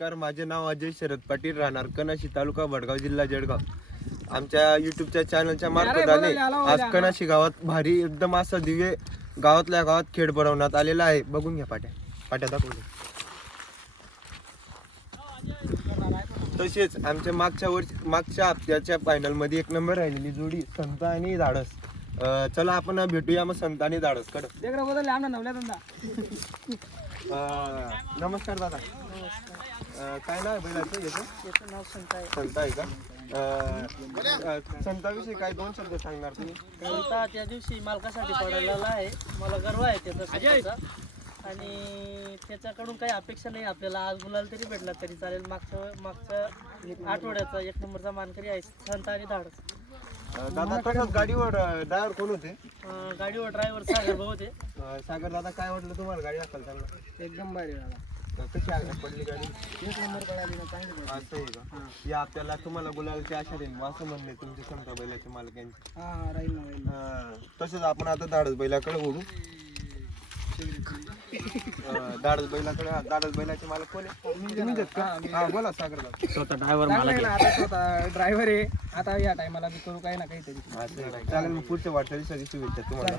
नमस्कार माझे नाव अजय शरद पाटील राहणार कनाशी तालुका वडगाव जिल्हा जळगाव. आमच्या युट्यूबच्या चॅनलच्या मार्फताने आज कनाशी गावात भारी एकदम असं दिव्य गावातल्या गावात खेळ बनवण्यात आलेला आहे. बघून घ्या पाट्या. पाट्या दाखवून. तसेच आमच्या मागच्या वर्षी मागच्या हप्त्याच्या फायनलमध्ये एक नंबर राहिलेली जोडी संत आणि धाडस. अं, चला आपण भेटूया मग संत आणि धाडस कडं. देकडे बदलले आमना नवल्या धंदा. अं, नमस्कार दादा. अं, काय नाव आहे बैलाचं? याचं? याचं नाव संत आहे संत आहे का? अं, अं, संताविषयी काय दोन शब्द सांगणार तुम्ही? संता त्या दिवशी मालकासाठी पडलेला आहे. मला गर्व आहे त्याचा संताचा. आणि त्याच्याकडून काही अपेक्षा नाही. आपल्याला आज गुलाल तरी भेटला तरी चालेल. मागच्या मागच्या आठवड्याचा एक नंबरचा मानकरी आहे संत आणि धाडस. दादा तसंच गाडीवर ड्रायव्हर कोण होते? अं, गाडीवर ड्रायव्हर सागर भाऊ होते. अं, सागर दादा काय वाटलं तुम्हाला गाडी असेल चांगलं एकदम भारी अं, कशी आहे पडली गाडी? एक नंबर पडाली ना चांगली असं आहे का? या आपल्याला तुम्हाला गुलालची आशा देईन. असं म्हणले तुमचे संत बैलाचे मालकांचे. हा हा राहील ना राहील अं, तसंच आपण आता धाडस बैलाकडे ओढू अं, धाडस बैलाकडे धाडस बैलाचे मालक कोण आहे? तुम्हीच आहेत का? हा बोला सागर दादा. स्वतः ड्रायव्हर आता स्वतः ड्रायव्हर आहे. आता या टायमाला मी करू काही ना काहीतरी? चालेल मग पुढच्या वाटचालीसाठी शुभेच्छा तुम्हाला.